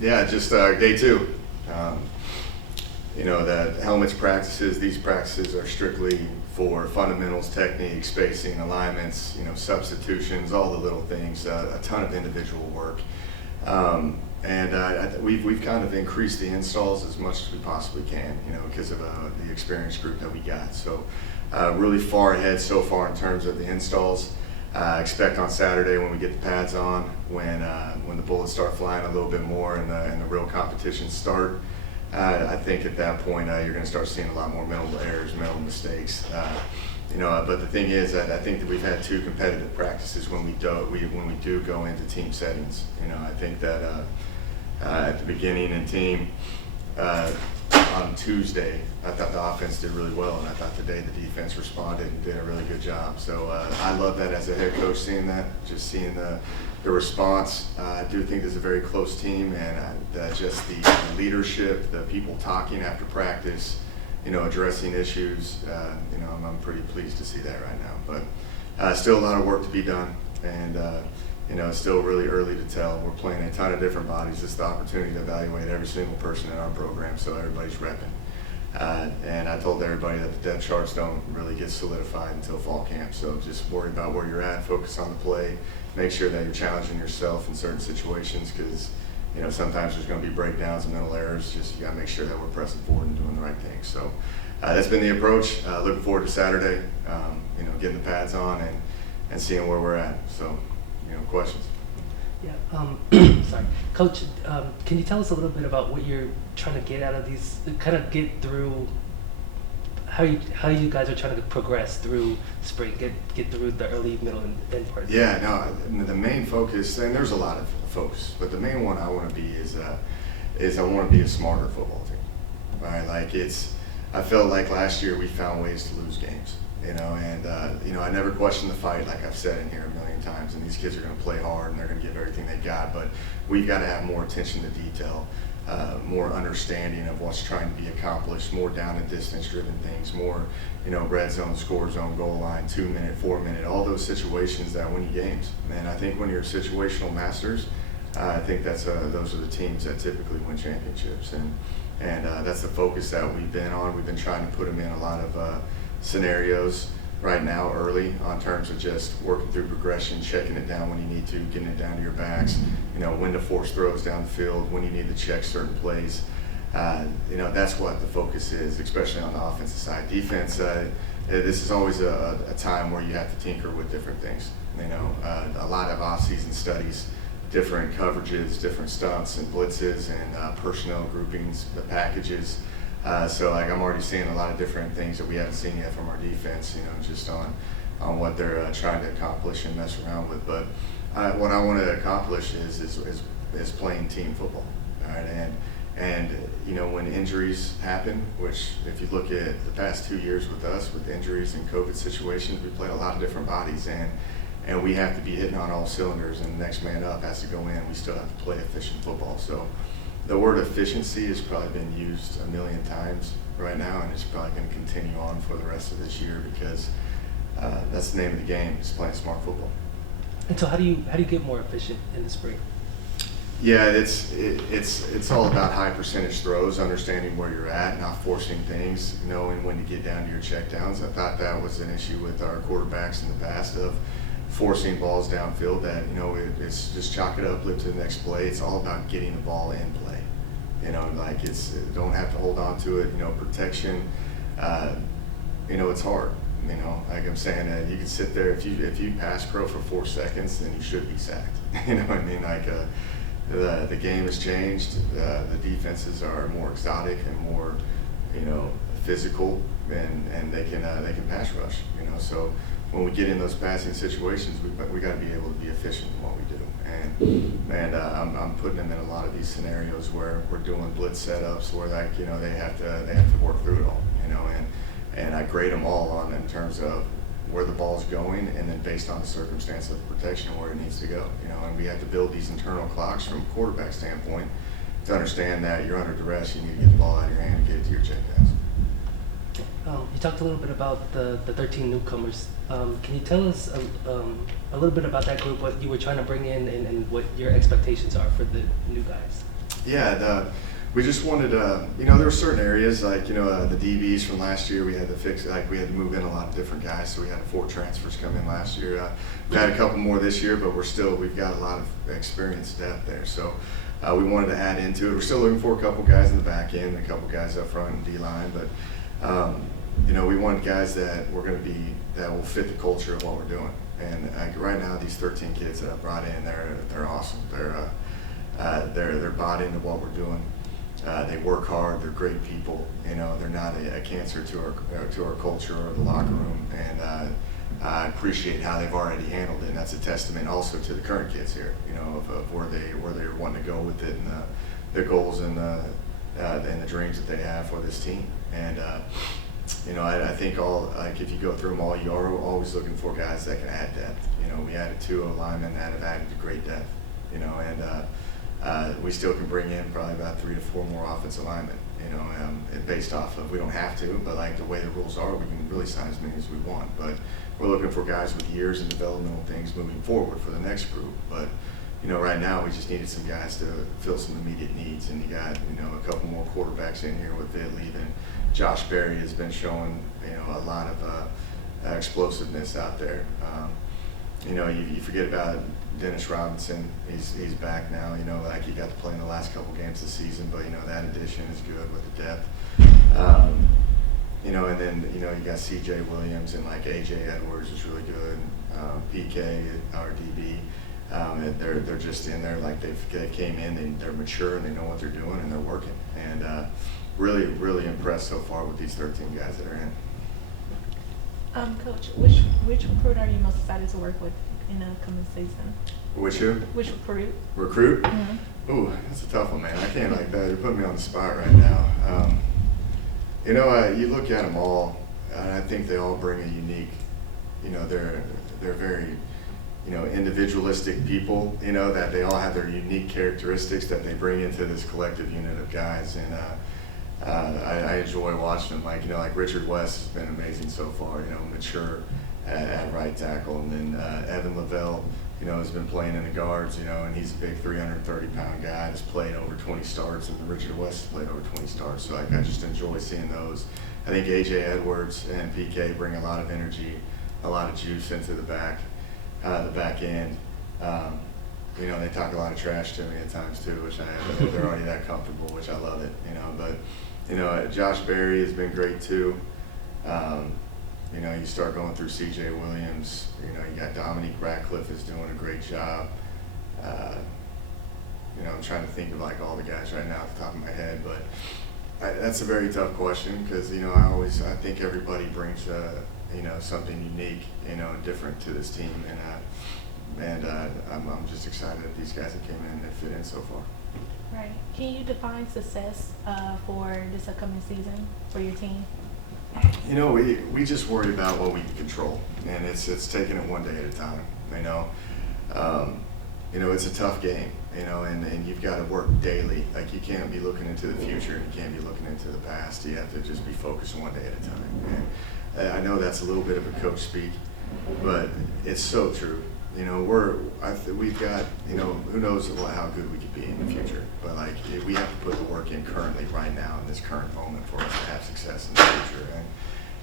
Yeah, just day two. The helmets practices, these practices are strictly for fundamentals, technique, spacing, alignments, substitutions, all the little things, a ton of individual work. We've kind of increased the installs as much as we possibly can, because of the experienced group that we got. So really far ahead so far in terms of the installs. Expect on Saturday when we get the pads on, when the bullets start flying a little bit more and the real competitions start. I think at that point you're going to start seeing a lot more mental errors, mental mistakes. But the thing is, I think that we've had two competitive practices when we do go into team settings. I think that at the beginning in team on Tuesday, I thought the offense did really well, and I thought today the defense responded and did a really good job. So I love that as a head coach, seeing the response. I do think this is a very close team, and just the leadership, the people talking after practice, addressing issues. I'm pretty pleased to see that right now. But still a lot of work to be done, and it's still really early to tell. We're playing a ton of different bodies. It's the opportunity to evaluate every single person in our program, so everybody's repping. And I told everybody that the depth charts don't really get solidified until fall camp. So just worry about where you're at, focus on the play, make sure that you're challenging yourself in certain situations, because sometimes there's going to be breakdowns and mental errors. Just you got to make sure that we're pressing forward and doing the right thing. So that's been the approach. Looking forward to Saturday. Getting the pads on and seeing where we're at. So, questions. Yeah. Sorry, Coach. Can you tell us a little bit about what you're trying to get out of these? Kind of get through how you guys are trying to progress through spring, get through the early, middle, and end part. Yeah. No. The main focus, and there's a lot of focus, but the main one I want to be is I want to be a smarter football team. Right? I felt like last year we found ways to lose games. I never questioned the fight, like I've said in here a million times, and these kids are going to play hard and they're going to give everything they got, but we've got to have more attention to detail, more understanding of what's trying to be accomplished, more down and distance driven things, more, red zone, score zone, goal line, 2 minute, 4 minute, all those situations that win you games. And I think when you're situational masters, I think those are the teams that typically win championships. And that's the focus that we've been on. We've been trying to put them in a lot of scenarios right now early on terms of just working through progression, checking it down when you need to, getting it down to your backs, when to force throws down the field, when you need to check certain plays. That's what the focus is, especially on the offensive side. Defense, this is always a time where you have to tinker with different things. A lot of off-season studies, different coverages, different stunts and blitzes and personnel groupings, the packages. So I'm already seeing a lot of different things that we haven't seen yet from our defense, just on what they're trying to accomplish and mess around with. But what I want to accomplish is playing team football. All right? And when injuries happen, which if you look at the past 2 years with us, with injuries and COVID situations, we played a lot of different bodies, and we have to be hitting on all cylinders, and the next man up has to go in. We still have to play efficient football. So the word efficiency has probably been used a million times right now, and it's probably going to continue on for the rest of this year, because that's the name of the game, is playing smart football. And so how do you get more efficient in the spring? Yeah, it's all about high percentage throws, understanding where you're at, not forcing things, knowing when to get down to your checkdowns. I thought that was an issue with our quarterbacks in the past, of forcing balls downfield, that it's just chalk it up, live to the next play. It's all about getting the ball in play. Don't have to hold on to it. Protection. It's hard. Like I'm saying, you can sit there, if you pass pro for 4 seconds, then you should be sacked. The game has changed. The defenses are more exotic and more, physical, and they can pass rush. So when we get in those passing situations, we got to be able to be efficient in what we do. And I'm putting them in a lot of these scenarios where we're doing blitz setups where they have to work through it all. And I grade them all in terms of where the ball's going, and then based on the circumstance of the protection, where it needs to go. And we have to build these internal clocks from a quarterback standpoint to understand that you're under duress. You need to get the ball out of your hand and get it to your checkdowns. You talked a little bit about the 13 newcomers. Can you tell us a little bit about that group, what you were trying to bring in, and what your expectations are for the new guys? We just wanted, there were certain areas like, the DBs from last year, we had to fix, like we had to move in a lot of different guys, so we had 4 transfers come in last year. We've had a couple more this year, but we've got a lot of experience depth there. So we wanted to add into it. We're still looking for a couple guys in the back end, a couple guys up front in D-line, but we want guys that that will fit the culture of what we're doing. And right now, these 13 kids that I brought in, they're awesome. They're bought into what we're doing. They work hard. They're great people. They're not a cancer to our culture or the locker room. And I appreciate how they've already handled it. And that's a testament also to the current kids here. Of where they're wanting to go with it, and the goals and the dreams that they have for this team. And I think if you go through them all, you are always looking for guys that can add depth. We added 2 linemen that have added great depth. We still can bring in probably about 3 to 4 more offensive linemen, based off of, we don't have to, but like the way the rules are, we can really sign as many as we want. But we're looking for guys with years and developmental things moving forward for the next group. But, right now we just needed some guys to fill some immediate needs. And you got, a couple more quarterbacks in here with Vid leaving. Josh Berry has been showing, a lot of explosiveness out there. You forget about Dennis Robinson. He's back now. He got to play in the last couple games this season, but that addition is good with the depth. And then you got C.J. Williams and like A.J. Edwards is really good. PK, our DB. They're just in there like they came in. They're mature and they know what they're doing and they're working. And really, really impressed so far with these 13 guys that are in. Coach, which recruit are you most excited to work with in the coming season? Which who? Which recruit? Recruit? Mm-hmm. Ooh, that's a tough one, man. I can't like that. You're putting me on the spot right now. You look at them all, and I think they all bring a unique. They're very, individualistic people. That they all have their unique characteristics that they bring into this collective unit of guys, and I enjoy watching them. Like Richard West has been amazing so far. Mature at right tackle, and then Evan Lavelle, has been playing in the guards. And he's a big 330-pound guy. Has played over 20 starts, and Richard West has played over 20 starts. So I just enjoy seeing those. I think A.J. Edwards and PK bring a lot of energy, a lot of juice into the back end. They talk a lot of trash to me at times too, which they're already that comfortable, which I love it. But Josh Berry has been great too. You start going through C.J. Williams. You got Dominique Ratcliffe is doing a great job. I'm trying to think of like all the guys right now off the top of my head, but that's a very tough question because I think everybody brings something unique, different to this team, and I'm just excited that these guys that came in and fit in so far. Right. Can you define success for this upcoming season for your team? We just worry about what we can control, and it's taking it one day at a time. It's a tough game, and you've got to work daily. Like you can't be looking into the future, and you can't be looking into the past. You have to just be focused one day at a time. And I know that's a little bit of a coach speak, but it's so true. We've got, who knows how good we could be in the future, but we have to put the work in currently right now in this current moment for us to have success in the future.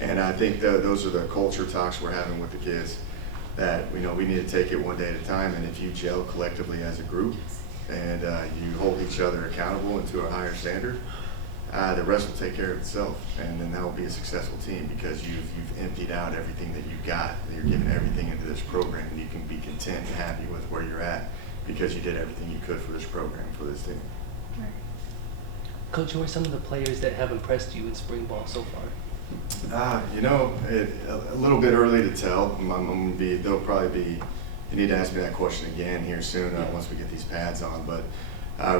And I think those are the culture talks we're having with the kids, that we need to take it one day at a time. And if you gel collectively as a group and you hold each other accountable and to a higher standard, the rest will take care of itself, and then that will be a successful team because you've emptied out everything that you've got. You're giving everything into this program, and you can be content and happy with where you're at because you did everything you could for this program, for this team. Right. Coach, who are some of the players that have impressed you in spring ball so far? A little bit early to tell. They'll probably be. You need to ask me that question again here soon once we get these pads on, but.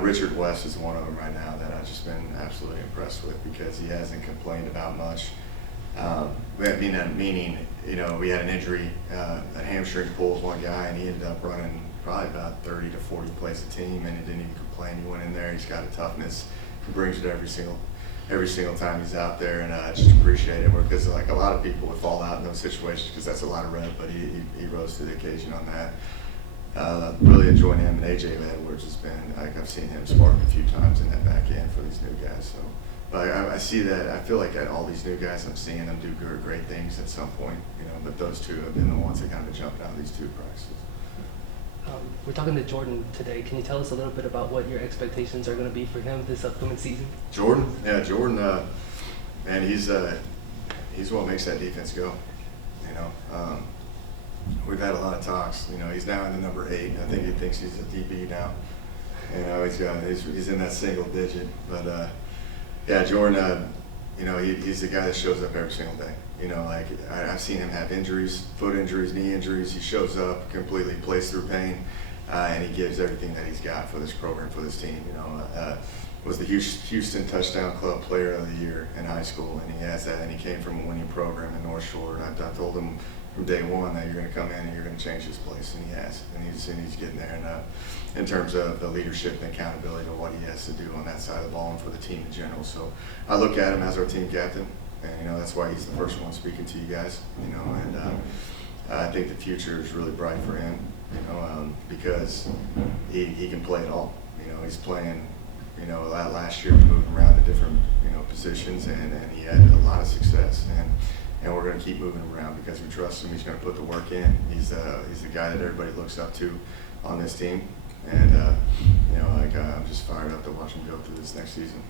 Richard West is one of them right now that I've just been absolutely impressed with because he hasn't complained about much. Meaning, we had an injury, a hamstring pull with one guy, and he ended up running probably about 30 to 40 plays a team, and he didn't even complain. He went in there. He's got a toughness. He brings it every single time he's out there, and I just appreciate it because like a lot of people would fall out in those situations because that's a lot of rep, but he rose to the occasion on that. really enjoying him, and AJ Edwards has been, like, I've seen him spark a few times in that back end for these new guys. So, but I see that, I feel like all these new guys, I'm seeing them do great things at some point, you know, but those two have been the ones that kind of jumped out of these two practices. We're talking to Jordan today. Can you tell us a little bit about what your expectations are going to be for him this upcoming season? Jordan, man, he's what makes that defense go. You know, we've had a lot of talks. You know, he's now in the number 8. I think he thinks he's a DB now. You know, he's in that single digit. But yeah, Jordan, you know, he's the guy that shows up every single day. You know, like I've seen him have injuries, foot injuries, knee injuries. He shows up, completely plays through pain, and he gives everything that he's got for this program, for this team. You know, was the Houston Touchdown Club Player of the Year in high school, and he has that. And he came from a winning program in North Shore. And I told him from day one that you're going to come in and you're going to change this place, and he has. And he's getting there. And in terms of the leadership and accountability to what he has to do on that side of the ball and for the team in general. So I look at him as our team captain. And, you know, that's why he's the first one speaking to you guys, you know, and I think the future is really bright for him, you know, because he can play it all. You know, he's playing, you know, last year we moved around to different, you know, positions, and he had a lot of success. And we're going to keep moving him around because we trust him. He's going to put the work in. He's the guy that everybody looks up to on this team. And, you know, like, I'm just fired up to watch him go through this next season.